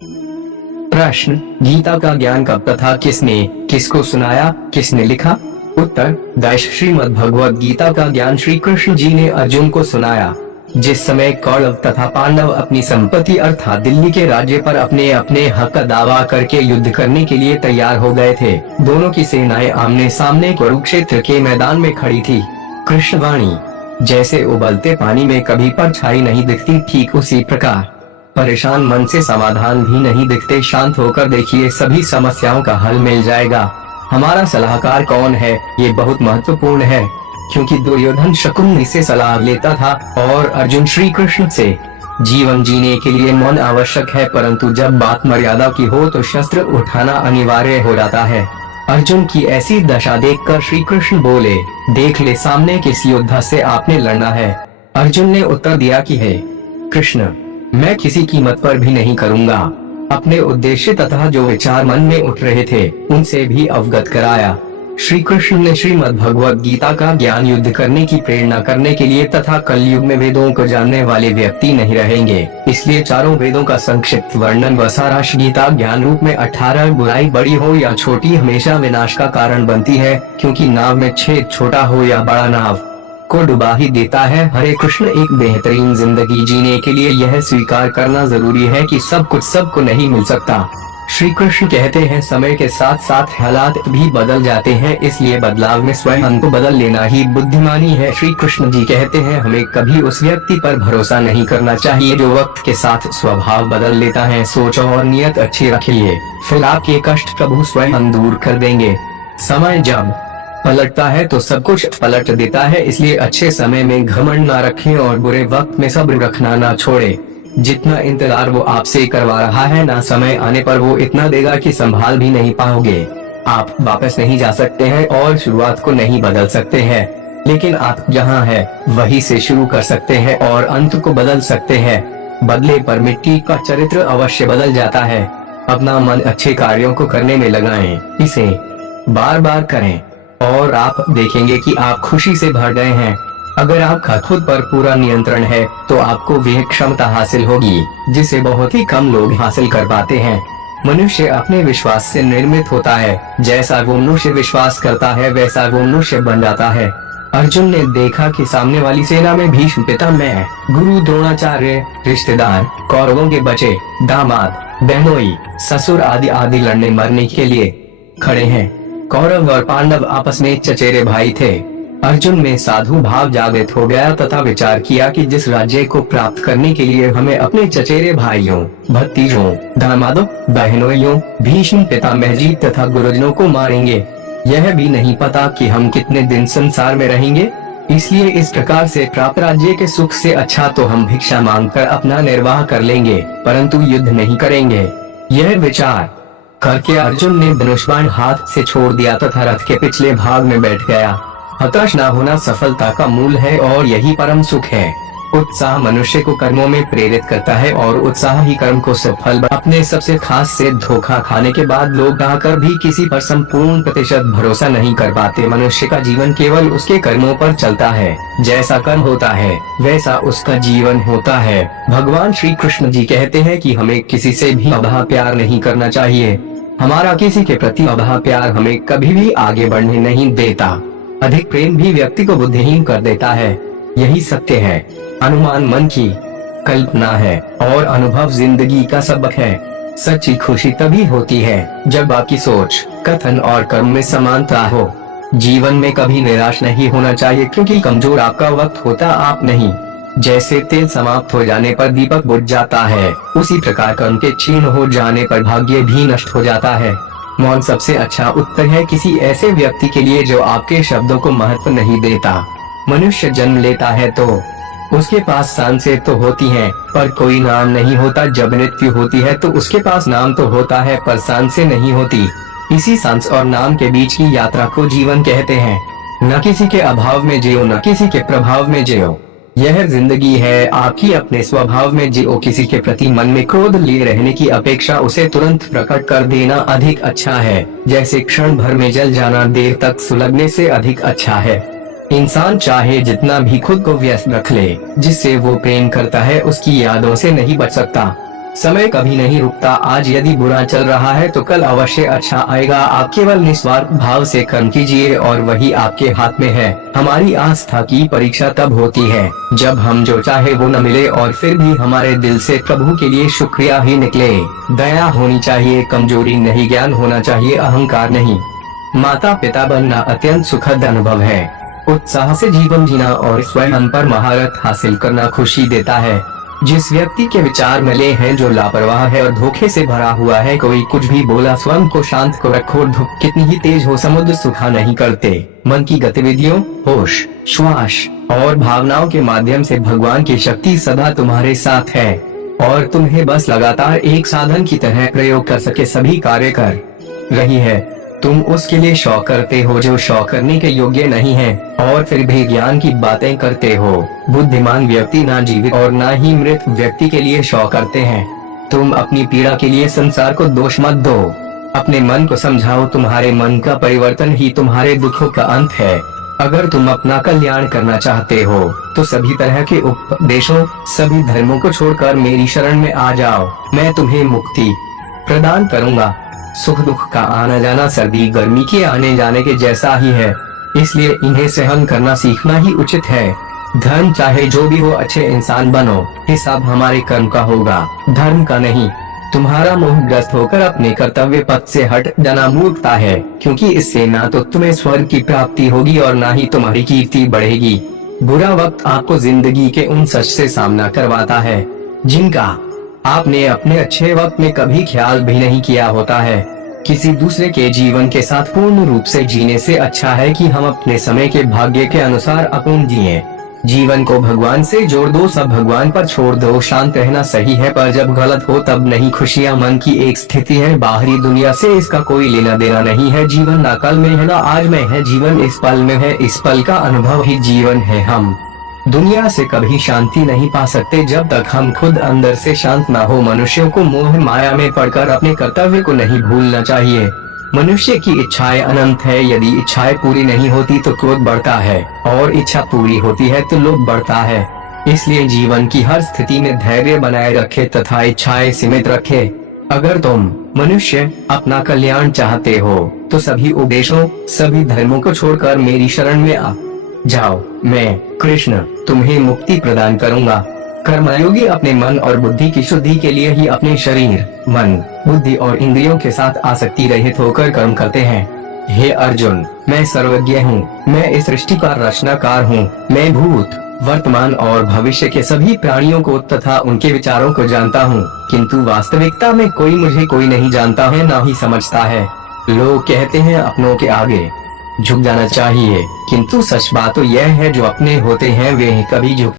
प्रश्न, गीता का ज्ञान कब तथा किसने, किसको सुनाया, किसने लिखा? उत्तर, दैश श्रीमद् भगवद गीता का ज्ञान श्री कृष्ण जी ने अर्जुन को सुनाया। जिस समय कौरव तथा पांडव अपनी संपत्ति अर्थात दिल्ली के राज्य पर अपने अपने हक का दावा करके युद्ध करने के लिए तैयार हो गए थे, दोनों की सेनाएं आमने सामने कुरुक्षेत्र के मैदान में खड़ी थी। कृष्णवाणी, जैसे उबलते पानी में कभी परछाई नहीं दिखती, ठीक उसी प्रकार परेशान मन से समाधान भी नहीं दिखते। शांत होकर देखिए, सभी समस्याओं का हल मिल जाएगा। हमारा सलाहकार कौन है, ये बहुत महत्वपूर्ण है, क्योंकि दुर्योधन शकुनी से सलाह लेता था और अर्जुन श्री कृष्ण से। जीवन जीने के लिए मौन आवश्यक है, परंतु जब बात मर्यादा की हो तो शस्त्र उठाना अनिवार्य हो जाता है। अर्जुन की ऐसी दशा देखकर श्री कृष्ण बोले, देख ले सामने किस योद्धा से आपने लड़ना है। अर्जुन ने उत्तर दिया कि हे कृष्ण, मैं किसी कीमत पर भी नहीं करूँगा। अपने उद्देश्य तथा जो विचार मन में उठ रहे थे उनसे भी अवगत कराया। श्री कृष्ण ने श्रीमद् भगवद गीता का ज्ञान युद्ध करने की प्रेरणा करने के लिए तथा कलयुग में वेदों को जानने वाले व्यक्ति नहीं रहेंगे, इसलिए चारों वेदों का संक्षिप्त वर्णन व सारांश गीता ज्ञान रूप में 18 बुराई बड़ी हो या छोटी हमेशा विनाश का कारण बनती है, क्योंकि नाव में छेद छोटा हो या बड़ा नाव को डुबा ही देता है। हरे कृष्ण, एक बेहतरीन जिंदगी जीने के लिए यह स्वीकार करना जरूरी है कि सब कुछ सबको नहीं मिल सकता। श्री कृष्ण कहते हैं, समय के साथ साथ हालात भी बदल जाते हैं, इसलिए बदलाव में स्वयं को बदल लेना ही बुद्धिमानी है। श्री कृष्ण जी कहते हैं, हमें कभी उस व्यक्ति पर भरोसा नहीं करना चाहिए जो वक्त के साथ स्वभाव बदल लेता है। सोच और नियत अच्छी रखिए, फिर आपके कष्ट प्रभु स्वयं दूर कर देंगे। समय जब पलटता है तो सब कुछ पलट देता है, इसलिए अच्छे समय में घमंड ना रखें और बुरे वक्त में सब्र रखना ना छोड़े। जितना इंतजार वो आपसे करवा रहा है ना, समय आने पर वो इतना देगा कि संभाल भी नहीं पाओगे। आप वापस नहीं जा सकते हैं और शुरुआत को नहीं बदल सकते हैं, लेकिन आप जहां हैं वहीं से शुरू कर सकते हैं और अंत को बदल सकते हैं। बदले पर मिट्टी का चरित्र अवश्य बदल जाता है। अपना मन अच्छे कार्यों को करने में लगाएं, इसे बार बार करें और आप देखेंगे कि आप खुशी से भर गए हैं। अगर आपका खुद पर पूरा नियंत्रण है तो आपको वह क्षमता हासिल होगी जिसे बहुत ही कम लोग हासिल कर पाते हैं। मनुष्य अपने विश्वास से निर्मित होता है, जैसा वो मनुष्य विश्वास करता है वैसा वो मनुष्य बन जाता है। अर्जुन ने देखा कि सामने वाली सेना में भीष्म पितामह, गुरु द्रोणाचार्य, रिश्तेदार, कौरवों के बच्चे, दामाद, बहनोई, ससुर आदि आदि लड़ने मरने के लिए खड़े हैं। कौरव और पांडव आपस में चचेरे भाई थे। अर्जुन में साधु भाव जागृत हो गया तथा विचार किया कि जिस राज्य को प्राप्त करने के लिए हमें अपने चचेरे भाइयों, भतीजों, दामादों, बहनोइयों, भीष्म पितामह जी तथा गुरुजनों को मारेंगे, यह भी नहीं पता कि हम कितने दिन संसार में रहेंगे। इसलिए इस प्रकार से प्राप्त राज्य के सुख से अच्छा तो हम भिक्षा मांगकर अपना निर्वाह कर लेंगे, परंतु युद्ध नहीं करेंगे। यह विचार करके अर्जुन ने धनुष्बाण हाथ से छोड़ दिया तथा रथ के पिछले भाग में बैठ गया। हताश न होना सफलता का मूल है और यही परम सुख है। उत्साह मनुष्य को कर्मों में प्रेरित करता है और उत्साह ही कर्म को सफल। अपने सबसे खास से धोखा खाने के बाद लोग आकर भी किसी पर संपूर्ण प्रतिशत भरोसा नहीं कर पाते। मनुष्य का जीवन केवल उसके कर्मों पर चलता है, जैसा कर्म होता है वैसा उसका जीवन होता है। भगवान श्री कृष्ण जी कहते हैं कि हमें किसी से भी अभाव प्यार नहीं करना चाहिए। हमारा किसी के प्रति अभाव प्यार हमें कभी भी आगे बढ़ने नहीं देता। अधिक प्रेम भी व्यक्ति को बुद्धिहीन कर देता है, यही सत्य है। अनुमान मन की कल्पना है और अनुभव जिंदगी का सबक है। सच्ची खुशी तभी होती है जब आपकी सोच, कथन और कर्म में समानता हो। जीवन में कभी निराश नहीं होना चाहिए, क्योंकि कमजोर आपका वक्त होता आप नहीं। जैसे तेल समाप्त हो जाने पर दीपक बुझ जाता है, उसी प्रकार कर्म के क्षीण हो जाने पर भाग्य भी नष्ट हो जाता है। मौन सबसे अच्छा उत्तर है किसी ऐसे व्यक्ति के लिए जो आपके शब्दों को महत्व नहीं देता। मनुष्य जन्म लेता है तो उसके पास सांसें तो होती हैं, पर कोई नाम नहीं होता। जब मृत्यु होती है तो उसके पास नाम तो होता है, पर सांसें नहीं होती। इसी सांस और नाम के बीच की यात्रा को जीवन कहते हैं। न किसी के अभाव में जियो, न किसी के प्रभाव में जियो। यह जिंदगी है, आपकी अपने स्वभाव में जियो। किसी के प्रति मन में क्रोध लिए रहने की अपेक्षा उसे तुरंत प्रकट कर देना अधिक अच्छा है। जैसे क्षण भर में जल जाना देर तक सुलगने से अधिक अच्छा है। इंसान चाहे जितना भी खुद को व्यस्त रख ले, जिससे वो प्रेम करता है उसकी यादों से नहीं बच सकता। समय कभी नहीं रुकता। आज यदि बुरा चल रहा है तो कल अवश्य अच्छा आएगा। आप केवल निस्वार्थ भाव से कर्म कीजिए और वही आपके हाथ में है। हमारी आस्था की परीक्षा तब होती है जब हम जो चाहे वो न मिले और फिर भी हमारे दिल से प्रभु के लिए शुक्रिया ही निकले। दया होनी चाहिए, कमजोरी नहीं। ज्ञान होना चाहिए, अहंकार नहीं। माता पिता बनना अत्यंत सुखद अनुभव है। उत्साह से जीवन जीना और स्वयं पर महारत हासिल करना खुशी देता है। जिस व्यक्ति के विचार मिले हैं, जो लापरवाह है और धोखे से भरा हुआ है, कोई कुछ भी बोला स्वयं को शांत को रखो। धूप कितनी ही तेज हो, समुद्र सूखा नहीं करते। मन की गतिविधियों, होश, श्वास और भावनाओं के माध्यम से भगवान की शक्ति सदा तुम्हारे साथ है और तुम्हें बस लगातार एक साधन की तरह प्रयोग कर सके सभी कार्य कर रही है। तुम उसके लिए शौक करते हो जो शौक करने के योग्य नहीं है और फिर भी ज्ञान की बातें करते हो। बुद्धिमान व्यक्ति ना जीवित और ना ही मृत व्यक्ति के लिए शौक करते हैं। तुम अपनी पीड़ा के लिए संसार को दोष मत दो। अपने मन को समझाओ, तुम्हारे मन का परिवर्तन ही तुम्हारे दुखों का अंत है। अगर तुम अपना कल्याण करना चाहते हो तो सभी तरह के उपदेशों, सभी धर्मों को छोड़कर मेरी शरण में आ जाओ। मैं तुम्हें मुक्ति प्रदान करूंगा। सुख दुख का आना जाना सर्दी गर्मी के आने जाने के जैसा ही है, इसलिए इन्हें सहन करना सीखना ही उचित है। धर्म चाहे जो भी हो, अच्छे इंसान बनो। हिसाब हमारे कर्म का होगा, धर्म का नहीं। तुम्हारा मोहग्रस्त होकर अपने कर्तव्य पथ से हट जाना मूर्खता है, क्योंकि इससे ना तो तुम्हें स्वर्ग की प्राप्ति होगी और ना ही तुम्हारी कीर्ति बढ़ेगी। बुरा वक्त आपको जिंदगी के उन सच से सामना करवाता है जिनका आपने अपने अच्छे वक्त में कभी ख्याल भी नहीं किया होता है। किसी दूसरे के जीवन के साथ पूर्ण रूप से जीने से अच्छा है कि हम अपने समय के भाग्य के अनुसार अपन जिए। जीवन को भगवान से जोड़ दो, सब भगवान पर छोड़ दो। शांत रहना सही है, पर जब गलत हो तब नहीं। खुशियाँ मन की एक स्थिति है, बाहरी दुनिया से इसका कोई लेना देना नहीं है। जीवन ना कल में है ना आज में है, जीवन इस पल में है। इस पल का अनुभव ही जीवन है। हम दुनिया से कभी शांति नहीं पा सकते जब तक हम खुद अंदर से शांत ना हो। मनुष्यों को मोह माया में पड़कर अपने कर्तव्य को नहीं भूलना चाहिए। मनुष्य की इच्छाएं अनंत है। यदि इच्छाएं पूरी नहीं होती तो क्रोध बढ़ता है और इच्छा पूरी होती है तो लोभ बढ़ता है। इसलिए जीवन की हर स्थिति में धैर्य बनाए रखे तथा इच्छाएं सीमित रखे। अगर तुम मनुष्य अपना कल्याण चाहते हो तो सभी उपदेशों, सभी धर्मों को छोड़कर मेरी शरण में आ जाओ। मैं कृष्ण तुम्हें मुक्ति प्रदान करूंगा। कर्मयोगी अपने मन और बुद्धि की शुद्धि के लिए ही अपने शरीर, मन, बुद्धि और इंद्रियों के साथ आसक्ति रहित होकर कर्म करते हैं। हे अर्जुन, मैं सर्वज्ञ हूँ। मैं इस सृष्टि का रचनाकार हूँ। मैं भूत, वर्तमान और भविष्य के सभी प्राणियों को तथा उनके विचारों को जानता हूँ, किंतु वास्तविकता में कोई नहीं जानता है, ना ही समझता है। लोग कहते हैं अपनों के आगे झुक जाना चाहिए, किंतु सच बात तो यह है जो अपने होते हैं वे कभी झुक